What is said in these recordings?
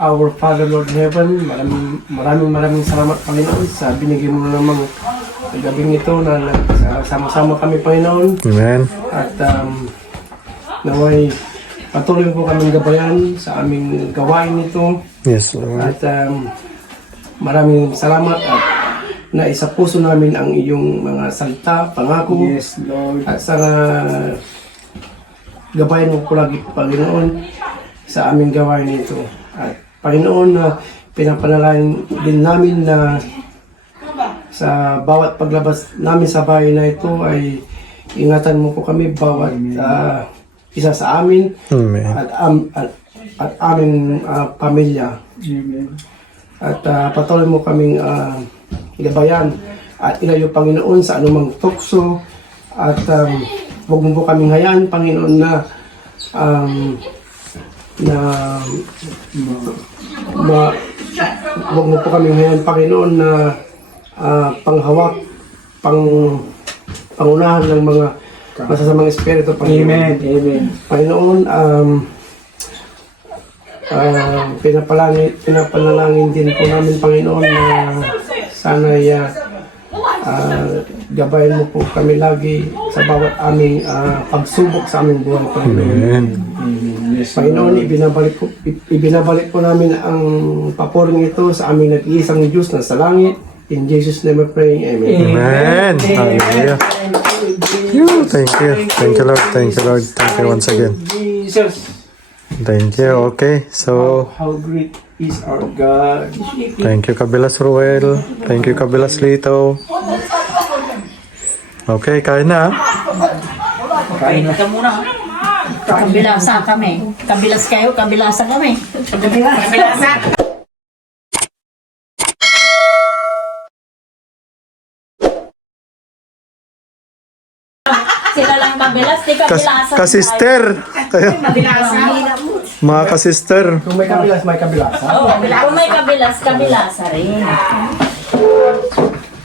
our Father Lord in Heaven, maraming salamat Panginoon sa binigay mo na namang gabing ito na sama-sama kami Panginoon. Amen. At naway patuloy po kaming gabayan sa aming gawain ito. Yes, Lord. At maraming salamat at naisa puso namin ang iyong mga salita, pangako. Yes, Lord. At sa gabayan mo po lagi Panginoon sa aming gawain ito. At Panginoon, pinapanalangin din namin na sa bawat paglabas namin sa bahay na ito ay ingatan mo po kami bawat isa sa amin. Amen. At aming pamilya. Amen. At patuloy mo kaming gabayan at ilayo Panginoon sa anumang tukso at huwag mo po kaming hayaan Panginoon na huwag mo po kaming hayaan Panginoon na panghawak, pangunahan ng mga masasamang espiritu Panginoon. Amen. Amen. Panginoon, pinapanalangin din po namin Panginoon na sana'y gabayan mo po kami lagi sa bawat aming pagsubok sa aming buhay Panginoon. Amen. Yes, Panginoon, ibinabalik po namin ang papuring ito sa aming nag-iisang Diyos na sa langit. In Jesus' name I pray. Amen. Amen. Hallelujah. Thank you. Thank you, Lord. Thank you, Lord. Thank you once again. Jesus. Thank you. Okay. So, How great is our God. thank you, Kabilas Ruel. Thank you, Kabilas Lito. Okay, kain na. Kain na. Ka muna. Kabilasa kami. Kabilas kayo, kabilasa kami. Kabilasa. Sila lang kabilas, di kabilasa. Kasister. Kayo, Kabilasa. mga kasister. Kung may kabilas, may kabilasa. Kung may kabilas, kabilasa rin.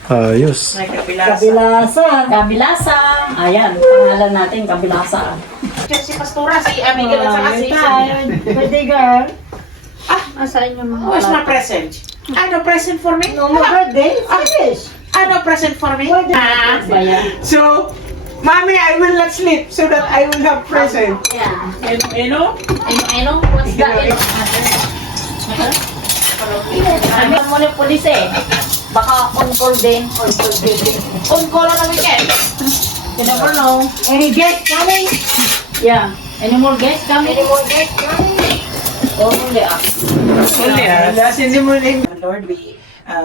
Ayos. Kabilasa. Kabilasa. Ayan, pangalan natin, kabilasa. Si Pastora, si Amiga at saka si Pwede girl. Asaan yung mga Where's my present? Ano present for me? No, my birthday. Finish. Ano present for me? Bayan. So, Mommy, I will not sleep so that I will have present. Yeah. Eno? Ano? What's that? Ano mo na pulis eh. Baka on-call din. On call on the weekend? You never know. Any guests coming? Yeah. Any more guests coming? Oh, hindi ah. Last in the morning. Lord, we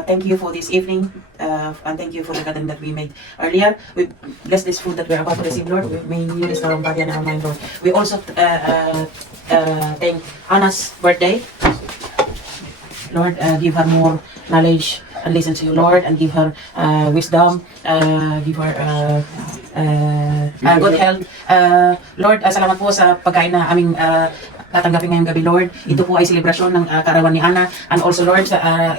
thank you for this evening and thank you for the gathering that we made earlier. We bless this food that we're about to receive, Lord. May you restore our body and our mind, Lord. We also thank Anna's birthday. Lord, give her more knowledge and listen to you, Lord, and give her wisdom, give her good health. Lord, salamat po sa pagkain na aming tatanggapin ngayong gabi, Lord. Ito po ay selebrasyon ng kaarawan ni Ana. And also, Lord,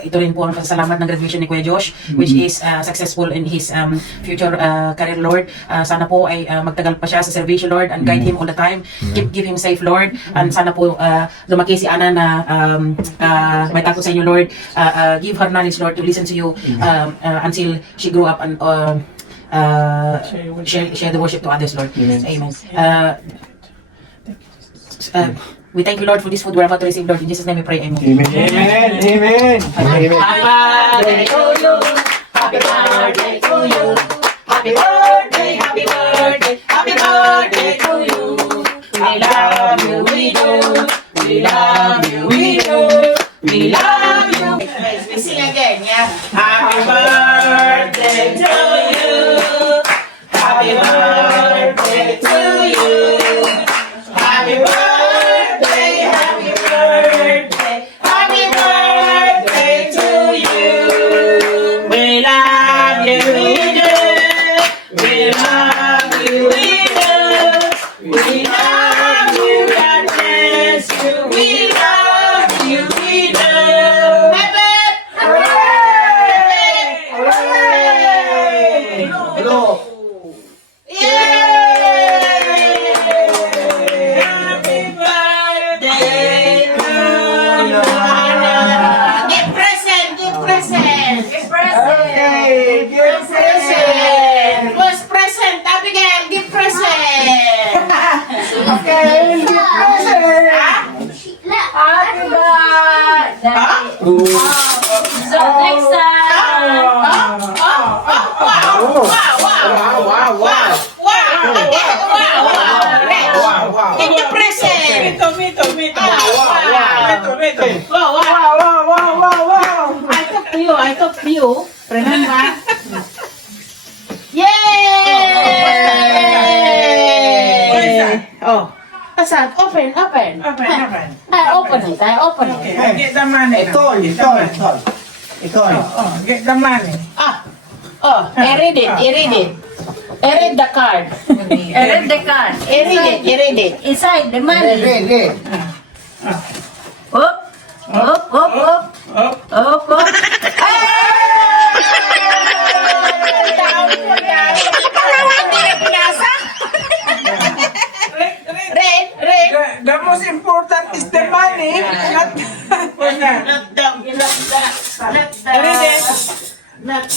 ito rin po ang pasasalamat ng graduation ni Kuya Josh, which is successful in his future career, Lord. Sana po ay magtagal pa siya sa servisyo, Lord, and guide him all the time. Give him safe, Lord. And sana po lumaki si Ana na may takot sa inyo, Lord. Give her knowledge, Lord, to listen to you until she grew up and share the worship to others, Lord. Amen. We thank you, Lord, for this food we're about to receive, Lord. In Jesus' name we pray. Amen. Amen. Amen. Amen. Happy birthday to you. Happy birthday to you. Happy birthday, happy birthday, happy birthday to you. We love you, we do. We love you, we do. We love you. We sing again, yeah. Happy birthday to you. Happy birthday to you. Happy birthday, happy birthday, happy birthday to you. We love you, we do. We love you, we do. We love you, God bless you. We love you, we do. Happy birthday! Hello. Yay! Happy So next time. Get the present. Mito. Wow. I talk to you. Remember? Yay! What is that? Oh. Asan? Open. Open. I open it. Okay, I get the money. now. Get the money. I read it. I read the card. I read the card. I read it. Inside the money. Up. Read. The most important is the money, not what's that? Not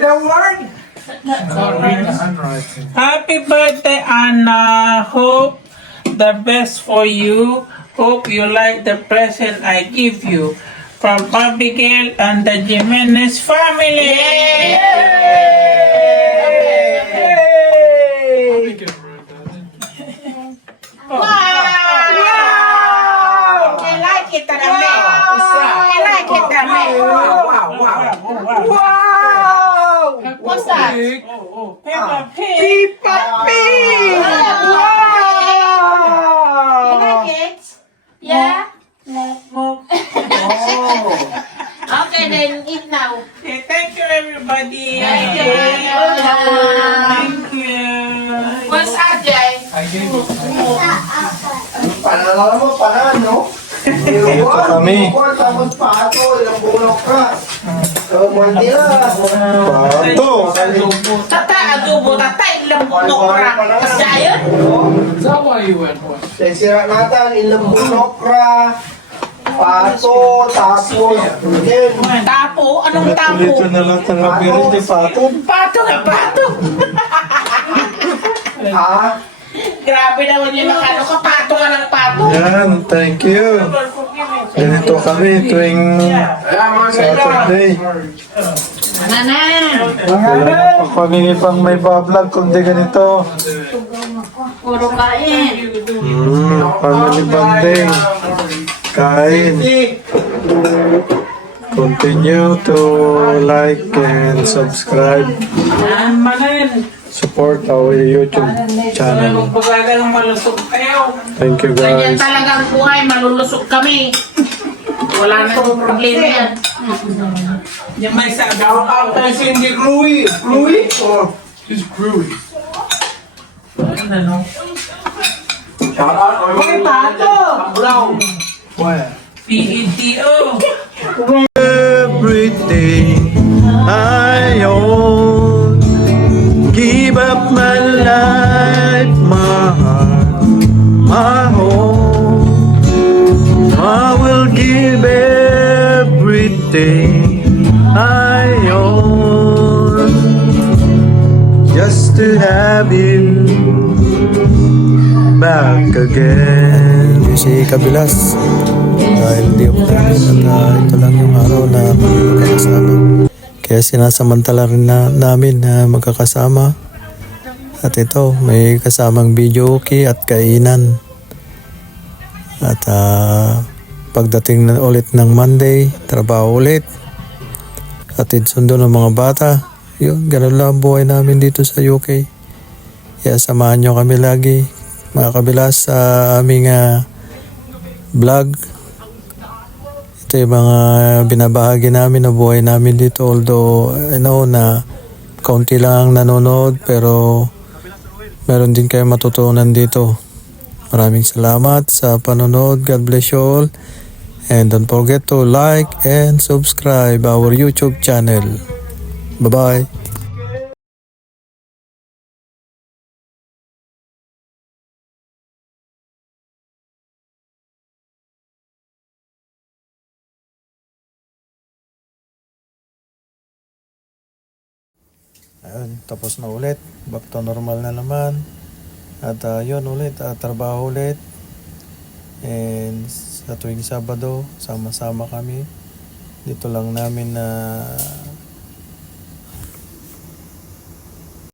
the word. Happy birthday, Anna. Hope the best for you. Hope you like the present I give you. From Abigail and the Jimenez family. Wow! I like it, Rame. I like it, Rame. Wow! What's that? Peppa Pig! You like it? Yeah? Okay, then eat now. Okay, thank you everybody. Thank you. Thank you. What's Ajay? Panala mo, panalo. Dito kami. Tapos pato, ilang bulok ka. So, Mandila. Pato. Tata, adobo, tata, ilang butok ra. Kasi ayun? Sira natin, ilang bulok ka. Pato, tapos, then, Tapo? Anong tapo? Dito na lang ang birthday pato. Pato nga pato. ha? Grabe naman yung nakano ka. Pato ka ng pato. Yan, thank you. Ganito kami tuwing Saturday. Nana. Wala pa kami pang may bablog kundi ganito. Puro kain. Family bonding. Kain. Continue to like and subscribe. Manan. Support our YouTube channel. Magbabagal ang malusog tayo. Thank you Ganyan guys. talaga ang buhay. Malulusog kami. Wala na yung problema yan. Yung may sabi ako, tapos hindi Gruy. Gruy? Or just Gruy? Ano no? May pato! Brown. P-E-T-O. Everything I own, give up my life, my heart, my home. I will give everything I own just to have you back again. Si Kabilas, dahil di ako namin at ito lang yung araw na magkakasama. Kaya sinasamantala rin namin na magkakasama. At ito, may kasamang video okay at kainan. At pagdating na ulit ng Monday, trabaho ulit. Atid sundo ng mga bata. Yun, ganun lang ang buhay namin dito sa UK. Kaya samahan nyo kami lagi, mga Kabilas, sa aming vlog. Ito yung mga binabahagi namin na buhay namin dito. Although, I know na kaunti lang ang nanonood, pero meron din kayo matutunan dito. Maraming salamat sa panonood. God bless you all. And don't forget to like and subscribe our YouTube channel. Bye-bye. Ayun, tapos na ulit. Back to normal na naman. At yun ulit, trabaho ulit. And sa tuwing Sabado, sama-sama kami. Dito lang namin na